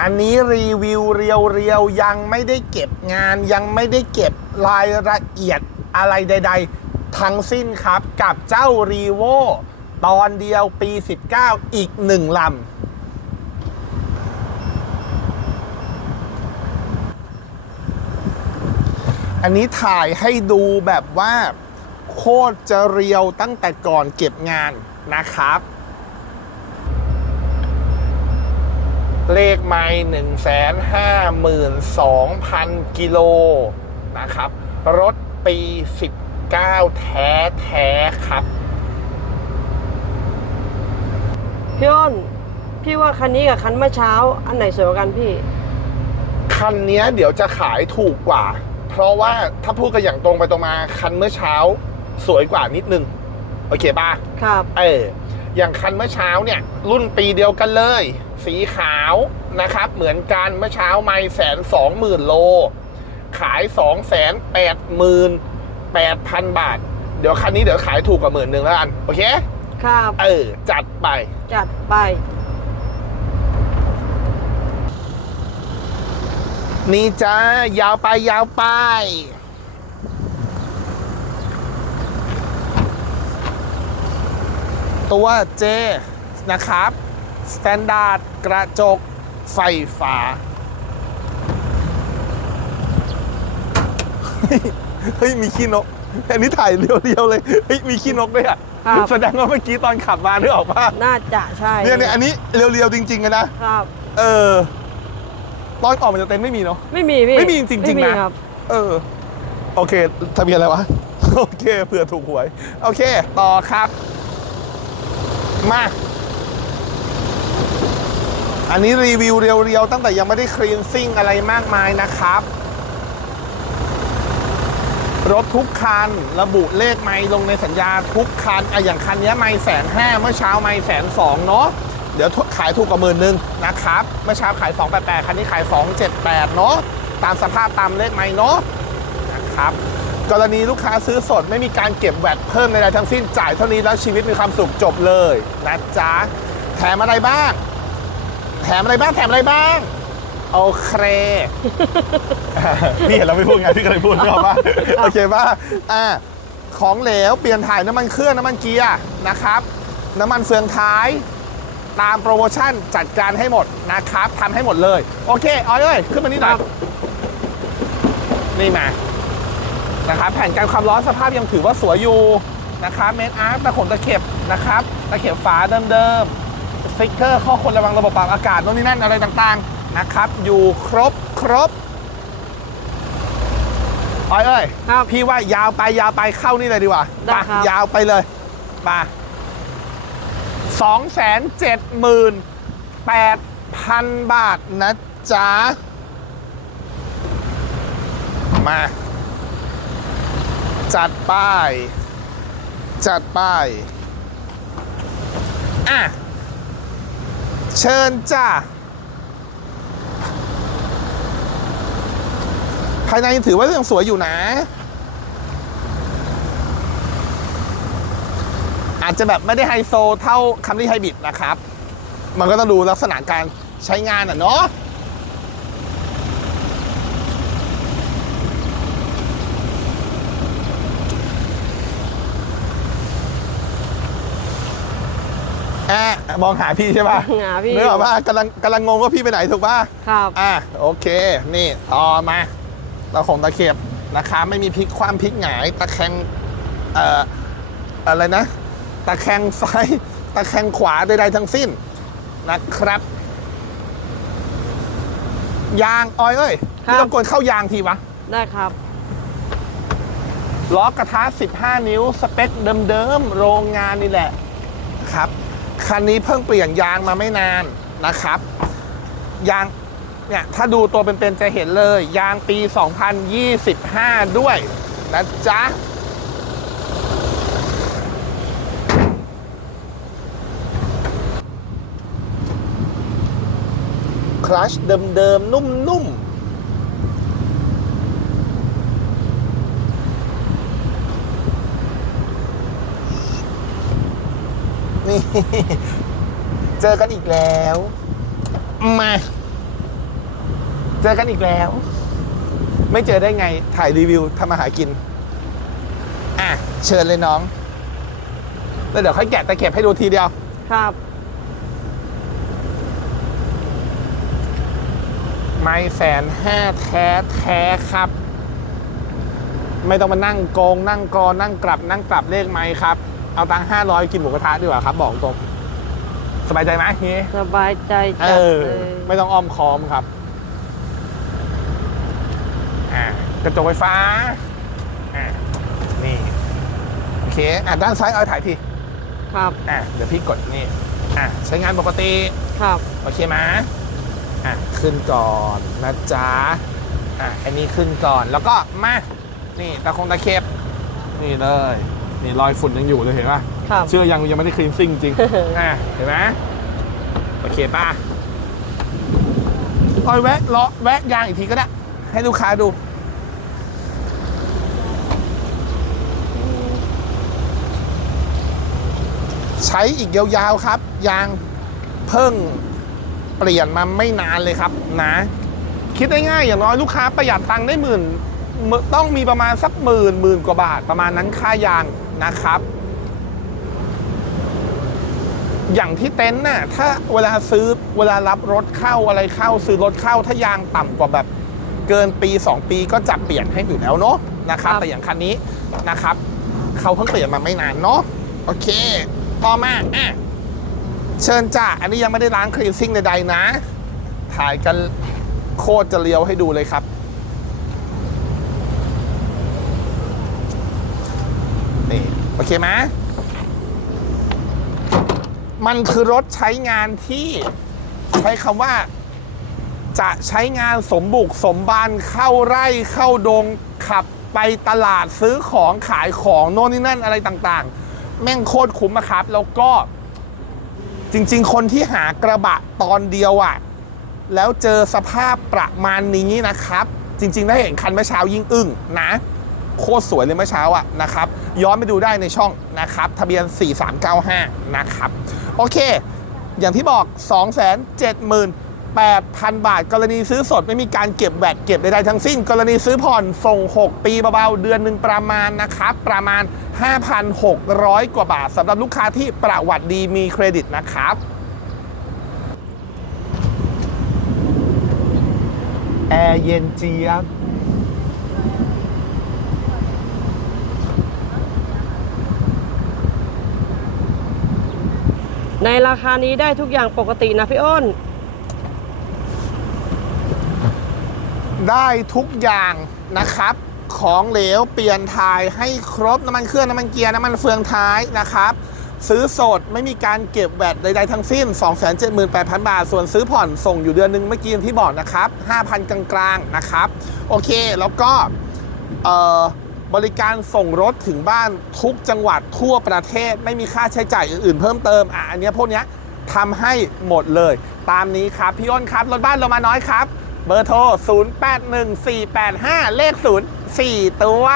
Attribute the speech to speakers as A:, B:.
A: อันนี้รีวิวเรียวๆยังไม่ได้เก็บงานยังไม่ได้เก็บรายละเอียดอะไรใด ๆ ทั้งสิ้นครับกับเจ้ารีโวตอนเดียวปี 19 อีกหนึ่งลำอันนี้ถ่ายให้ดูแบบว่า โคตรจะเรียวตั้งแต่ก่อนเก็บงานนะครับ เลขไม้หนึ่งแสนห้าหมื่นสองพันกิโลนะครับ รถปี 19 แท้แท้ๆครับ
B: พี่อ้นพี่ว่าคันนี้กับคันเมื่อเช้า อันไหนสวยกว่ากันพี่
A: คันเนี้ยเดี๋ยวจะขายถูกกว่า เพราะว่าถ้าพูดกันอย่างตรงไปตรงมา คันเมื่อเช้า สวยกว่านิดนึง โอเคป่ะ
B: ครับ
A: เออ อย่างคันเมื่อเช้าเนี่ย รุ่นปีเดียวกันเลย สีขาวนะครับ เหมือนกันเมื่อเช้าไม่แสนสองหมื่นโล ขายสองแสนแปดหมื่นแปดพันบาท เดี๋ยวคันนี้เดี๋ยวขายถูกกว่าหมื่นหนึ่งแล้วกัน โอเค
B: ครับ
A: เออ จัดไป
B: จัดไป
A: นี่จ้ายาวไปยาวไปตัวเจนะครับ สแตนดาร์ดกระจกไฟฟ้าเฮ้ยเฮ้ย มีขี้นก อันนี้ถ่ายเรียวๆเลย เฮ้ย มีขี้นกด้วยอะ
B: ครับ
A: แสดงว่าเมื่อกี้ตอนขับมานึกออกป่ะ
B: น่าจะใช่
A: เนี่ยเนี่ยอันนี้เรียวๆจริงๆอะนะ
B: ครับ
A: เออ ตอนออกมาจากเต็นท์ไม่มีเนาะ
B: ไม่มีพี่
A: ไม่มีจริงๆ
B: ไม่มี
A: นะ
B: ครับ
A: เออ โอเค ทะเบียนอะไรวะ โอเคเผื่อถูกหวย โอเค ต่อครับ มา อันนี้รีวิวเรียวๆ ตั้งแต่ยังไม่ได้คลีนซิ่งอะไรมากมายนะครับ รถทุกคันระบุเลขไม่ลงในสัญญาทุกคันอะอย่างคันนี้ไม่แสนห้าเมื่อเช้าไม่แสนสองเนาะเดี๋ยวขายถูกกว่าหมื่นหนึ่งนะครับ เมื่อเช้าขาย 288 คันนี้ขาย 278 เนาะตามสภาพตามเลขไม่เนาะนะครับกรณีลูกค้าซื้อสดไม่มีการเก็บแวตเพิ่มใดๆทั้งสิ้นจ่ายเท่านี้แล้วชีวิตมีความสุขจบเลยนะจ๊ะแถมอะไรบ้าง แถมอะไรบ้างแถมอะไรบ้างโอเคพี่เห็นเราไม่พูดไงพี่ก็เลยพูดไม่ออกป่ะโอเคป่ะอ่าของเหลวเปลี่ยนถ่ายน้ำมันเครื่องน้ำมันเกียร์นะครับ น้ำมันเฟืองท้าย ตามโปรโมชั่นจัดการให้หมดนะครับทำให้หมดเลย โอเคออยเอ้ยขึ้นมานี่หน่อยนี่มานะครับแผ่นกันความร้อนสภาพยังถือว่าสวยอยู่นะครับเมดอาร์ตตะขนตะเข็บนะครับตะเข็บฝาเดิมๆ สติ๊กเกอร์ข้อควรระวังระบบปรับอากาศโน่นนี่นั่นอะไรต่างๆนะครับ อยู่ครบครบอ้อยเอ้ย
B: ครับ
A: พี่ว่ายาวไปยาวไปเข้านี่เลยดีกว่า
B: ได้
A: ไป
B: ครับ
A: ยาวไปเลยมาสองแสนเจ็ดหมื่นแปดพันบาทนะจ๊ะ มา จัดป้าย จัดป้าย อะ เชิญจ้าภายในยังถือว่ายังสวยอยู่นะ อาจจะแบบไม่ได้ไฮโซเท่าคัมรี่ไฮบริดนะครับ มันก็ต้องดูลักษณะการใช้งานอะเนาะ อะมองหาพี่ใช่ป่ะ
B: หาพี่
A: นึกออกป่ะกำลังกำลังงงว่าพี่ไปไหนถูกป่ะ
B: ครับ
A: อะโอเค นี่ต่อมาตะขงตะเข็บนะคะไม่มีพลิกความพลิกหงายตะแคงเอ่ออะไรนะ ตะแคงซ้ายตะแคงขวาใดๆทั้งสิ้นนะครับ ยางออยเอ้ย
B: ครับ
A: พี่ต้องกวนเข้ายางทีวะ
B: ได้ครับ
A: ล้อกระทะ 15 นิ้ว สเปคเดิมๆโรงงานนี่แหละครับ คันนี้เพิ่งเปลี่ยนยางมาไม่นานนะครับ ยางเนี่ยถ้าดูตัวเป็นๆจะเห็นเลย ยางปี 2025 ด้วยนะจ๊ะคลัชเดิมๆ นุ่มๆ นี่ เจอกันอีกแล้ว มา เจอกันอีกแล้ว ไม่เจอได้ไงถ่ายรีวิวทำอาหารกิน อะ เชิญเลยน้อง แล้วเดี๋ยวค่อยแกะตะเข็บให้ดูทีเดียว
B: ครับ
A: ไม่แสนห้าแท้แท้ครับ ไม่ต้องมานั่งโกง นั่งกอนั่งกลับ นั่งกลับเลขไหมครับ เอาตังค์ห้าร้อยกินหมูกระทะดีกว่าครับ บอกตรงสบายใจไหมเฮีย
B: สบายใจ
A: เอ
B: จัด
A: อ
B: เลย
A: ไม่ต้องอ้อมค้อมครับอะกระจกไฟฟ้าอะนี่โอเคอะด้านซ้ายเอาถ่ายที
B: ครับ
A: อะเดี๋ยวพี่กดนี่อะใช้งานปกติ
B: ครับ
A: โอเคไหมอะ ขึ้นก่อนนะจ๊ะ อะ อันนี้ขึ้นก่อน แล้วก็มา นี่ ตะคงตะเข็บ นี่เลย นี่รอยฝุ่นยังอยู่เลยเห็นป่ะ
B: ครับ
A: เชื่อยังยังไม่ได้คลีนซิ่งจริง อะเห็นไหมโอเคป่ะลอยแวะเลาะแวะยางอีกทีก็ได้ ให้ลูกค้าดู ใช้อีกยาวๆครับ ยางเพิ่งเปลี่ยนมาไม่นานเลยครับนะ คิดได้ง่ายอย่างน้อยลูกค้าประหยัดตังค์ได้หมื่นหมื่นต้องมีประมาณสักหมื่นหมื่นกว่าบาทประมาณนั้นค่ายาง นะครับ อย่างที่เต็นท์น่ะถ้าเวลาซื้อเวลารับรถเข้าอะไรเข้า ซื้อรถเข้าถ้ายางต่ำกว่าแบบเกินปี 2 ปีก็จะเปลี่ยนให้อยู่แล้วเนาะนะครับ
B: ครับ
A: แต่อย่างคันนี้นะครับเขาเพิ่งเปลี่ยนมาไม่นานเนาะโอเค ต่อมาอะเชิญจ้าอันนี้ยังไม่ได้ล้างคลีนซิ่งใดๆนะ ถ่ายกันโคตรจะเลียวให้ดูเลยครับ นี่ โอเคไหมมันคือรถใช้งานที่ใช้คำว่า จะใช้งานสมบุกสมบันเข้าไร่เข้าดงขับไปตลาดซื้อของขายของโน่นนี่นั่นอะไรต่างๆ แม่งโคตรคุ้มอะครับ แล้วก็จริง ๆ คนที่หากระบะตอนเดียวอะแล้วเจอสภาพประมาณนี้นะครับ จริง ๆ ได้เห็นคันเมื่อเช้ายิ่งอึ้งนะ โคตรสวยเลยเมื่อเช้าอะนะครับ ย้อนไปดูได้ในช่องนะครับ ทะเบียน 4395 นะครับ โอเค อย่างที่บอก 278,000 บาท กรณีซื้อสดไม่มีการเก็บแวดเก็บใดๆทั้งสิ้น กรณีซื้อผ่อนส่ง 6 ปีเบาๆ เดือนหนึ่งประมาณนะครับ ประมาณ 5,600 กว่าบาทสำหรับลูกค้าที่ประวัติดีมีเครดิตนะครับแอร์เย็นเจี๊ยบ
B: ในราคานี้ได้ทุกอย่างปกตินะพี่อ้น
A: ได้ทุกอย่างนะครับ ของเหลวเปลี่ยนถ่ายให้ครบน้ำมันเครื่องน้ำมันเกียร์น้ำมันเฟืองท้ายนะครับ ซื้อสดไม่มีการเก็บแวดใดๆทั้งสิ้น 278,000 บาท ส่วนซื้อผ่อนส่งอยู่เดือนหนึ่งเมื่อกี้ที่บอกนะครับ 5,000 กลางๆนะครับ โอเคแล้วก็เอ่อ บริการส่งรถถึงบ้านทุกจังหวัดทั่วประเทศไม่มีค่าใช้จ่ายอื่นๆ เพิ่มเติมอะอันเนี้ยพวกเนี้ยทำให้หมดเลย ตามนี้ครับ พี่อ้นครับ รถบ้านเรามาน้อยครับ เบอร์โทร 081485 เลข 0 4 ตัว